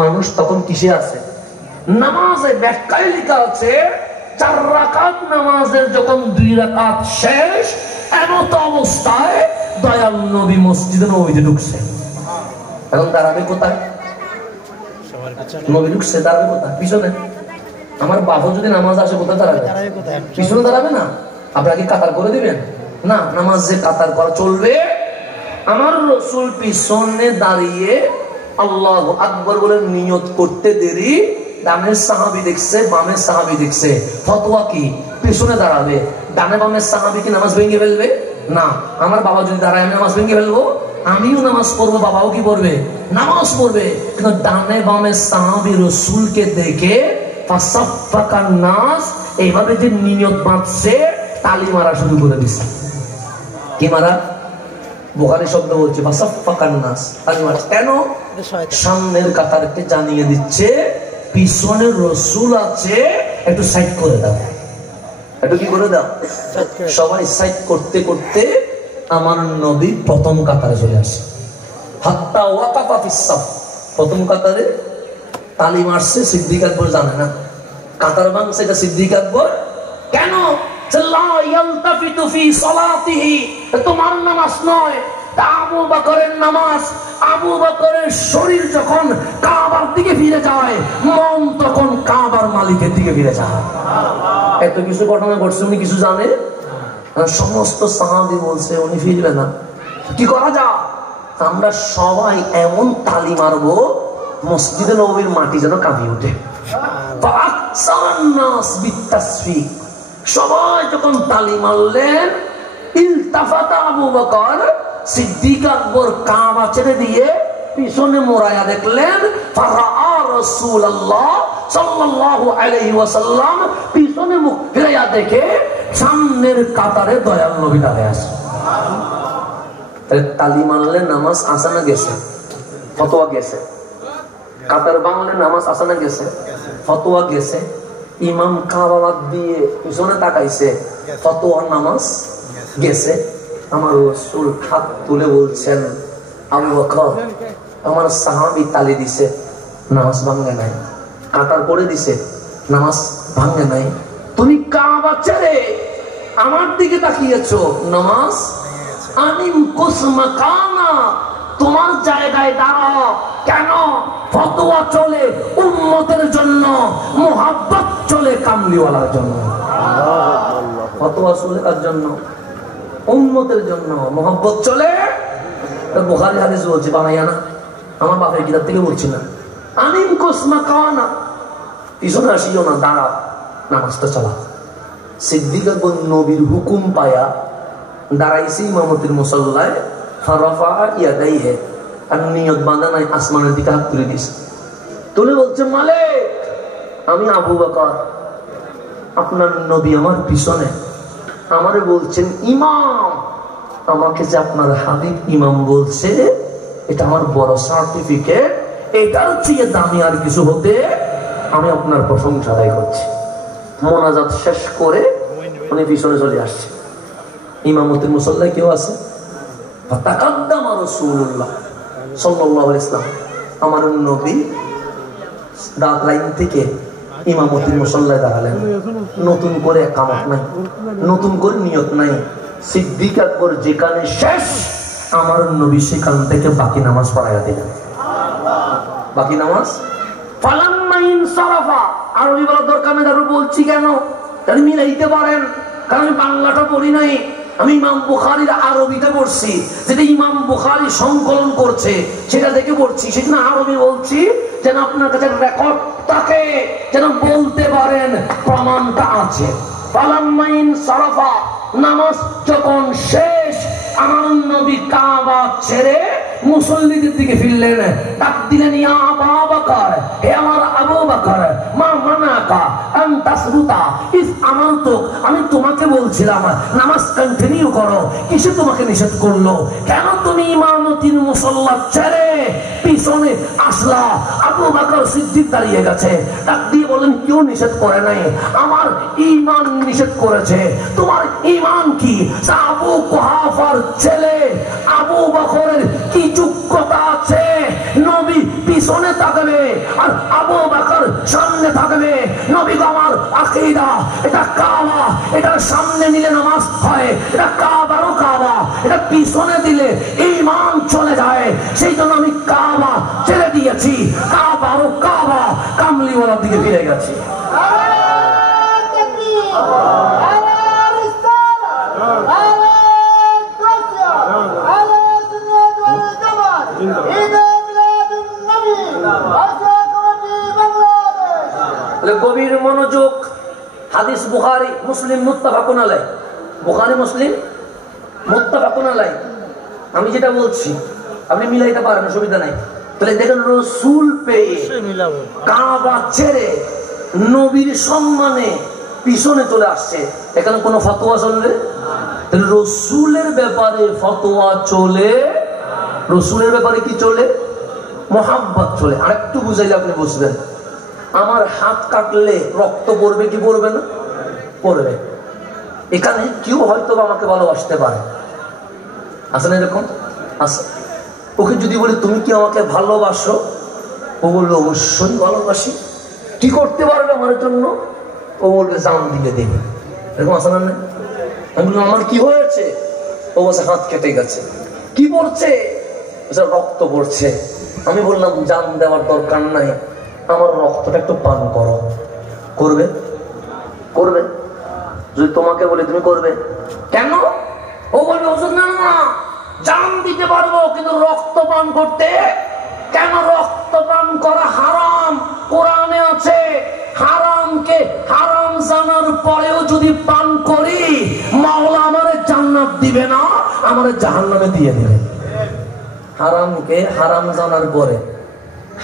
মানুষ তখন কিসে আছে? নামাজে ব্যাখ্যায় লেখা আছে 4 রাকাত নামাজের যখন 2 রাকাত শেষ, এমত অবস্থায় দয়াল নবী মসজিদে নববীতে ঢুকছে। এখন দাঁড়াবে কোথায়? নবী ঢুকছে, দাঁড়াবে কোথায়? পিছনে। আমার বাবা যদি নামাজ আসে কোথায় দাঁড়াবে? পিছনে দাঁড়াবে না? আপনারা কি কাতার করে দিবেন? না, নামাজ যে কাতার করা চলবে। আমার রাসূল পিছনে দাঁড়িয়ে আল্লাহু আকবার বলে নিয়ত করতে দেরি, ডানের সাহাবী দেখছে, বামের সাহাবী দেখছে। ফতোয়া কি? পিছনে দাঁড়াবে। ডানে বামের সাহাবী কি নামাজ ভেঙে ফেলবে? না। আমার বাবা যদি দাঁড়ায় আমি নামাজ ভেঙে ফেলবো? আমিও নামাজ পড়বো, বাবাও কি পড়বে? নামাজ পড়বে। কিন্তু ডানে বামের সাহাবী রাসূলকে দেখে ফাসাফাকান নাস, এইভাবে যে নিয়ত বাঁধছে, তালি মারা শুরু করে দিচ্ছে। কি মারা? বুখারী শব্দ বলছে ফাসাফাকান নাস, তালি মারা। কেন? সামনের কাতারকে জানিয়ে দিচ্ছে পিছনের রাসূল আছে, একটু সাইড করে দাও, একটু কি করে দাও। সবাই সাইড করতে করতে আমার নবী প্রথম কাতারে চলে আসে। হাত্তা ওয়াকাফা ফিস সাফ, প্রথম কাতারে তালি মারছে। সিদ্দিক আকবর জানে না, কাতার ভাঙছে এটা সিদ্দিক আকবর। কেন? লা ইয়ালতাফিতু ফি সালাতিহি, তোমার নামাজ নয়, আবু বকরের নামাজ। আবু বকরের শরীর যখন কাবার দিকে ফিরে যায়, মন তখন কাবার মালিকের দিকে ফিরে যায়। এত কিছু ঘটনা ঘটছে, উনি কিছু জানে? সমস্ত সাহাবী বলছে উনি ফিরবে না। কি করা যায়? আমরা সবাই এমন তালি মারবো মসজিদে নববীর মাটি যেন কাঁপিয়ে ওঠে। সবাই যখন তালি মারলেন, ইলতাফাতা আবু বকর, সিদ্দিক আকবর কাবা ছেড়ে দিয়ে পিছনে মোড়ায়া দেখলেন ফারাআ রাসূলুল্লাহ সাল্লাল্লাহু আলাইহি ওয়াসাল্লাম, পিছনে মুখ ফিরাইয়া দেখে সামনের কাতারে দয়াল নবী দাঁড়িয়ে আছে। তালি মারলে নামাজ আসে না গেছে? ফতোয়া গেছে। কাতার বাংলে নামাজ আসে না গেছে? ফতোয়া গেছে। ইমাম কাবা দিয়ে পিছনে তাকাইছে, ফতোয়া নামাজ গেছে। আমার রাসূল হাত তুলে বলছেন আবু বকর, আমার সাহাবী তালি দিছে, নামাজ ভাঙে নাই। কাতার পড়ে দিছে, নামাজ ভাঙে নাই। তুমি কাবা ছেড়ে আমার দিকে তাকিয়েছো, নামাজ আনিম কুসমাকানা, তোমার জায়গায় দাঁড়াও। কেন? ফতোয়া চলে উম্মতের জন্য, মুহাব্বত চলে কামলিওয়ালার জন্য। ফতোয়া চলে কার জন্য? উম্মতের জন্য। মুহাব্বত চলে, বুখারী হাদিস বলছে, বানাইয়া না, আমার বাপের কিতাব থেকে বলছি না। আনিম কুসমাকানা, পিছনে আসিও না, দাঁড়াও, নামাজটা চালা। সিদ্দিক আকবর নবীর হুকুম পায়া দাঁড়াইছে ইমামতির মুসল্লায়, ফারাফা ইয়াদাইহি, আর নিয়ত বাঁধা নাই, আসমানের দিকে হাত তুলে দিছে। তুলে বলছে মালিক, আমি আবু বকর, আপনার নবী আমার পিছনে, আমারে বলছেন ইমাম। আমাকে যে আপনার হাবিব ইমাম বলছে, এটা আমার বড় সার্টিফিকেট। এটার চেয়ে দামি আর কিছু হতে আমি আপনার প্রশংসা আদায় করছি। মোনাজাত শেষ করে উনি পিছনে চলে আসছে। ইমামতির মুসল্লায় কেউ আছে? ফাতাকাদ্দামা রাসূলুল্লাহ সাল্লাল্লাহু আলাইহি ওয়াসাল্লাম, আমার নবী দাঁত লাইন থেকে ইমামতির মুসল্লায় দাঁড়ালেন। নতুন করে কামত নাই, নতুন করে নিয়ত নাই। সিদ্দিক আকবর যেখানে শেষ, আমার নবী সেখান থেকে বাকি নামাজ পড়াইয়া দিলেন। বাকি নামাজ ফালাম্মা ইনসারাফা, আরবি বলা দরকার নেই, আরো বলছি কেন? তাহলে মিলাইতে পারেন, কারণ আমি বাংলাটা পড়ি নাই, আমি ইমাম বুখারীর আরবিটা পড়ছি, যেটা ইমাম বুখারী সংকলন করছে সেটা দেখে পড়ছি, সেজন্য আরবি বলছি, যেন আপনার কাছে রেকর্ড থাকে, যেন বলতে পারেন প্রমাণটা আছে। ফালাম্মা ইনসারাফা, নামাজ যখন শেষ, আমার নবী কাবা ছেড়ে মুসল্লিদের দিকে ফিরলেন। ডাক দিলেন ইয়া আবু বকর, হে আমার আবু বকর, মা মানাকা আন তাসবুতা ইস আমারতুক, আমি তোমাকে বলছিলাম নামাজ কন্টিনিউ করো, কিসে তোমাকে নিষেধ করলো? কেন তুমি ইমামতির মুসল্লা ছেড়ে পিছনে আসলা? আবু বকর সিদ্দিক দাঁড়িয়ে গেছে। ডাক দিয়ে বলেন কেউ নিষেধ করে নাই, আমার ঈমান নিষেধ করেছে। তোমার ঈমান কি? আবু কুহাফার ছেলে আবু বকরের কি যোগ্যতা আছে পিছনে থাকবে আর আবু বকর সামনে থাকবে। নবী আমার আকীদা এটা কাবা, এটা সামনে নিলে নামাজ হয়, এটা কাবারও কাবা, এটা পিছনে দিলে ঈমান চলে যায়। সেই জন্য আমি কাবা ছেড়ে দিয়েছি, কাবারও কাবা, কামলিওয়ালার দিকে ফিরে গেছি। গভীর মনোযোগ। হাদিস বুখারী মুসলিম মুত্তাফাকুন আলাইহ, বুখারী মুসলিম মুত্তাফাকুন আলাইহ। আমি যেটা বলছি আপনি মিলাইতে পারেন, অসুবিধা নাই। তাহলে দেখেন রাসূল পেয়ে কাবা ছেড়ে নবীর সম্মানে পিছনে চলে আসছে, এখানে কোনো ফতোয়া চলবে? তাহলে রাসূলের ব্যাপারে ফতোয়া চলে, রাসূলের ব্যাপারে কি চলে? মোহাব্বত চলে। আরেকটু বুঝাইলে আপনি বুঝবেন। আমার হাত কাটলে রক্ত পড়বে কি পড়বে না? পড়বে। এখানে কেউ হয়তো আমাকে ভালোবাসতে পারে, আছে না এরকম? আছে। ওকে যদি বলি তুমি কি আমাকে ভালোবাসো, ও বলবে অবশ্যই ভালোবাসি। কি করতে পারবে আমার জন্য? ও বলবে জান দিলে দেবে। এরকম আছে না? আমি বললাম আমার কি হয়েছে? ও বলছে হাত কেটে গেছে। কি পড়ছে? রক্ত পড়ছে। আমি বললাম জান দেওয়ার দরকার নাই, আমার রক্তটা একটু পান করো। করবে? করবে? যদি তোমাকে বলি তুমি করবে? কেন? ও বলবে হুজুর না না, জান দিতে পারবো কিন্তু রক্ত পান করতে কেন? রক্ত পান করা হারাম, কোরআনে আছে। হারামকে হারাম জানার পরেও যদি পান করি, মাওলা আমারে জান্নাত দিবে না, আমারে জাহান্নামে দিয়ে দিবে। হারামকে হারাম জানার পরে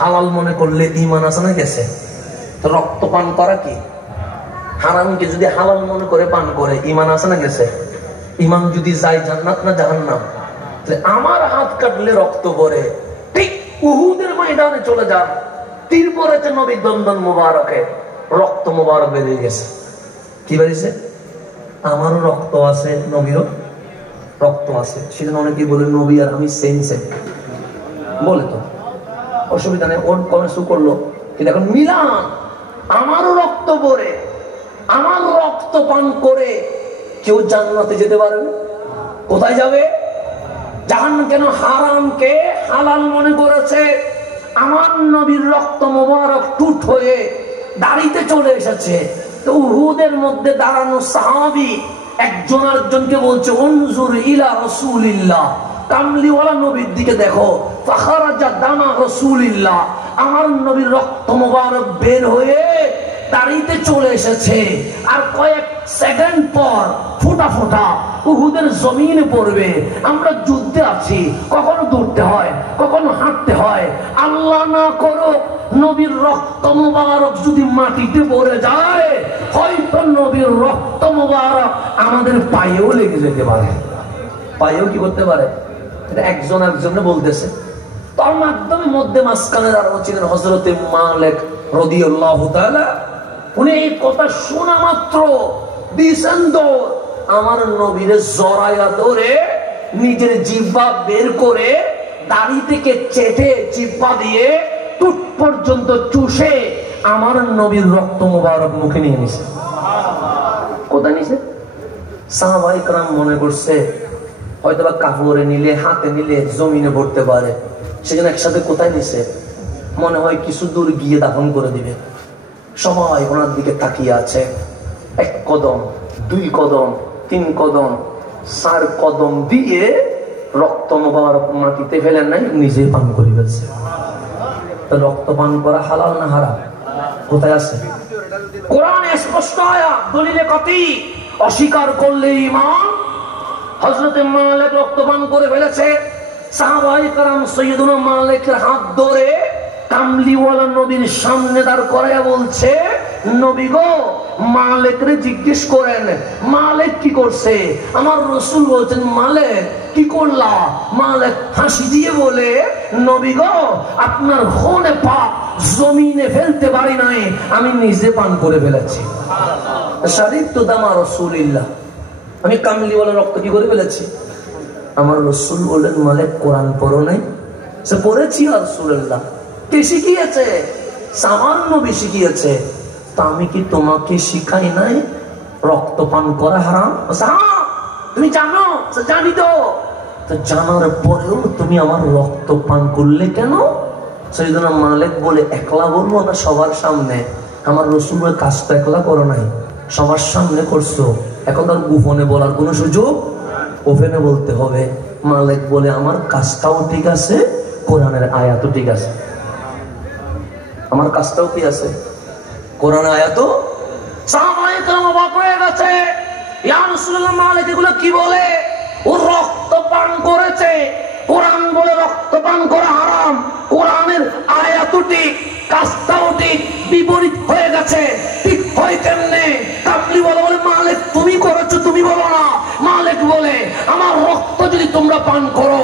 হালাল মনে করলে ঈমান আছে না গেছে? রক্ত পান করা কি? হারামকে যদি হালাল মনে করে পান করে ঈমান আছে না গেছে? ঈমান যদি যায় জান্নাত না জাহান্নাম? আমার হাত কাটলে রক্ত পড়ে, ঠিক উহুদের ময়দানে চলে যান, তীর পড়েছে নবীর দন্দন মোবারকে, রক্ত মোবারক বেরিয়ে গেছে। কি বেরিয়েছে? আমারও রক্ত আছে, নবীরও রক্ত আছে। সেজন্য অনেকেই বলে নবী আর আমি সেম সেম বলে, তো অসুবিধা নেই। ওর কমেন্ট করলো কিন্তু এখন মিলান। আমারও রক্ত পড়ে, আমার রক্ত পান করে কেউ জান্নাতে যেতে পারবে? কোথায় যাবে? জাহান্নাম। কেন? হারামকে হালাল মনে করেছে। আমার নবীর রক্ত মোবারক টুট হয়ে দাড়িতে চলে এসেছে। তো উহুদের মধ্যে দাঁড়ানো সাহাবী একজন আরেকজনকে বলছে উনজুর ইলা রাসূলিল্লাহ, কামলিওয়ালা নবীর দিকে দেখো। ফাখারাজা দামা রাসূলিল্লাহ, আমার নবীর রক্ত মোবারক বের হয়ে দাড়িতে চলে এসেছে। আর কয়েক সেকেন্ড পর ফোঁটা ফোঁটা উহুদের জমিনে পড়বে। আমরা যুদ্ধে আছি, কখনো দৌড়তে হয়, কখনো হাঁটতে হয়। আল্লাহ না করো নবীর রক্ত মোবারক যদি মাটিতে পড়ে যায়, হয়তো নবীর রক্ত মোবারক আমাদের পায়েও লেগে যেতে পারে। পায়েও কি করতে পারে? এটা একজন একজনে বলতেছে। তার মাধ্যমে মধ্যে মাঝখানে দাঁড়ানো ছিলেন হযরতে মালিক রাদিয়াল্লাহু তাআলা। উনি এই কথা শোনা মাত্র দিয়েছেন দৌড়। আমার নবীর জড়ায়া ধরে নিজের জিহ্বা বের করে দাড়ি থেকে চেটে জিহ্বা দিয়ে টুট পর্যন্ত চুষে আমার নবীর রক্ত মোবারক মুখে নিয়ে নিছে। কোথায় নিছে? সাহাবায়ে কেরাম মনে করছে হয়তো বা কাপড়ে নিলে, হাতে নিলে জমিনে পড়তে পারে, সেজন্য একসাথে কোথায় নিছে? মনে হয় কিছু দূর গিয়ে দাফন করে দিবে। সবাই ওনার দিকে তাকিয়ে আছে। এক কদম, দুই কদম, তিন কদম, 4 কদম দিয়ে রক্ত মোবারক মাটিতে ফেলেন নাই, নিজে পান করে ফেলছে। রক্ত পান করা হালাল না হারাম? কোথায় আছে? কোরআনে স্পষ্ট আয়াত, দলিলে কতি, অস্বীকার করলে ঈমান। হযরতে মালিক রক্ত পান করে ফেলেছে। সাহাবায়ে কেরাম সাইয়্যিদুনা মালিকের হাত ধরে কামলিওয়ালা নবীর সামনে দাঁড় করাইয়া বলছে, নবী গো, মালিকরে জিজ্ঞেস করেন মালিক কি করছে। আমার রাসূল বলছেন মালিক কি করলা? মালিক হাসি দিয়ে বলে, নবী গো, আপনার খুনে পাক জমিনে ফেলতে পারি নাই, আমি নিজে পান করে ফেলেছি। শারিবতু দামা রাসূলিল্লাহ, আমি কামলিওয়ালা রক্ত কি করে ফেলেছি। আমার রাসূল বললেন মালিক কোরআন পড়ো নাই? সে পড়েছি রাসূলুল্লাহ। কে শিখিয়েছে? সামান্য নবী শিখিয়েছে। তা আমি কি তোমাকে শিখাই নাই রক্ত পান করা হারাম? তুমি জানো? জানি তো। জানার পরেও তুমি আমার রক্ত পান করলে কেন? সাইয়েদনা মালিক বলে, একলা বলবো না সবার সামনে? আমার রাসূলের কাজটা একলা করো নাই, সবার সামনে করছো। এখন তার গোপনে বলার কোনো সুযোগ? ওপেনে বলতে হবে। মালিক বলে, আমার কাজটাও ঠিক আছে, কোরআনের আয়াতও ঠিক আছে। আমার কাজটাও কি আছে? কোরআনের আয়াতও। সাহাবায়ে কেরাম অবাক হয়ে গেছে, ইয়া রাসূলুল্লাহ, মালিক এগুলো কি বলে? ও রক্ত পান করেছে, কোরআন বলে রক্ত পান করা হারাম, কোরআনের আয়াতও ঠিক, কাজটাও ঠিক, বিপরীত হয়ে গেছে। ঠিক হয় কেমনে? কামলি বলে, মালিক তুমি করেছো, তুমি বলো না। মালিক বলে, আমার রক্ত যদি তোমরা পান করো,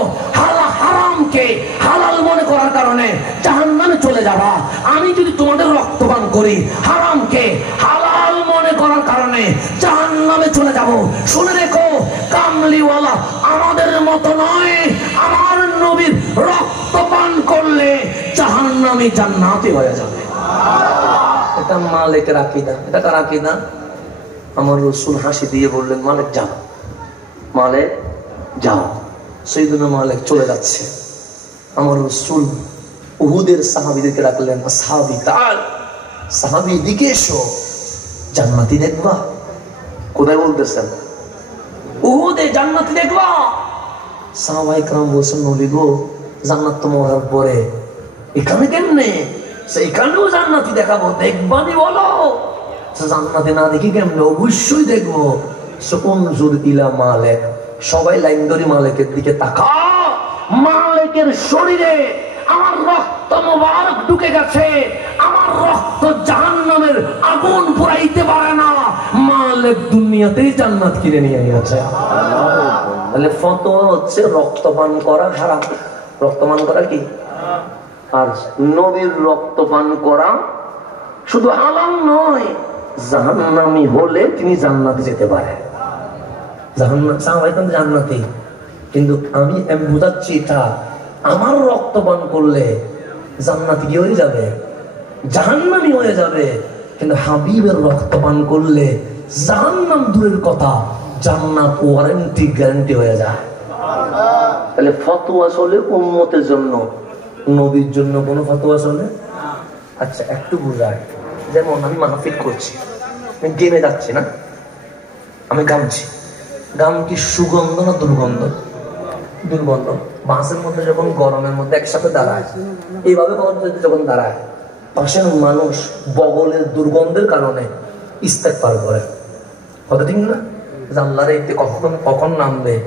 হারামকে হালাল মনে করার কারণে জাহান্নামে চলে যাবা। আমি যদি তোমাদের রক্ত পান করি, হারামকে হালাল মনে করার কারণে জাহান্নামে চলে যাব। শুনে রেখো, কামলিওয়ালা আমাদের মতো নয়। আমার নবীর রক্ত পান করলে জাহান্নামী জান্নাতি হয়ে যাবে। এটা মালিকের আকীদা। এটা কার আকীদা? আমার রাসূল হাসি দিয়ে বললেন, মালিক যাও, মালিক যাও। সাইয়েদনা মালিক চলে যাচ্ছে। আমার রাসূল উহুদের সাহাবীদেরকে ডাকলেন, আসহাবী তাআল, সাহাবী দিকে এসো, জান্নাতি দেখবা। কোথায় বলতেছেন? উহুদে জান্নাতি দেখবা। সাহাবায়ে কেরাম বলছেন, নবী গো, জান্নাত তো মরার পরে, এখানে কেমনে? সেইখানেও জান্নাতি দেখাবো, দেখবানি বলো? জান্নাতে না দেখি কেমনে? অবশ্যই দেখবো। সুকুনজুর ইলা মালিক, সবাই লাইন ধরে মালিকের দিকে তাকা। মালিকের শরীরে আমার রক্ত মোবারক ঢুকে গেছে, আমার রক্ত জাহান্নামের আগুন পুরাইতে পারে না। মালিক দুনিয়াতেই জান্নাত কিনে নিয়ে গেছে। তাহলে ফতোয়া হচ্ছে রক্তপান করা হারাম। রক্তপান করা কি? আর নবীর রক্তপান করা শুধু হালাল নয়, জাহান্নামী হলে তিনি জান্নাতে যেতে পারে। জান্নাতি, কিন্তু আমি বুঝাচ্ছি এটা, আমার রক্তপান করলে জান্নাতি কি হয়ে যাবে? জাহান্নামী হয়ে যাবে। কিন্তু হাবিবের রক্তপান করলে জাহান্নাম দূরের কথা, জান্নাত ওয়ারেন্টি গ্যারান্টি হয়ে যায়। তাহলে ফতোয়া চলে উম্মতের জন্য, নবীর জন্য কোনো ফতোয়া চলে? আচ্ছা, একটু বুঝায়। যেমন আমি মাহফিল করছি, আমি গেমে যাচ্ছি না, আমি গামছি। গাম কি সুগন্ধ না দুর্গন্ধ? দুর্গন্ধ। বাসের মধ্যে যখন গরমের মধ্যে একসাথে দাঁড়ায়, এইভাবে যখন দাঁড়ায়, পাশের মানুষ বগলের দুর্গন্ধের কারণে ইস্তেগফার করে, কথা ঠিক না? আল্লাহর কখন নামবে।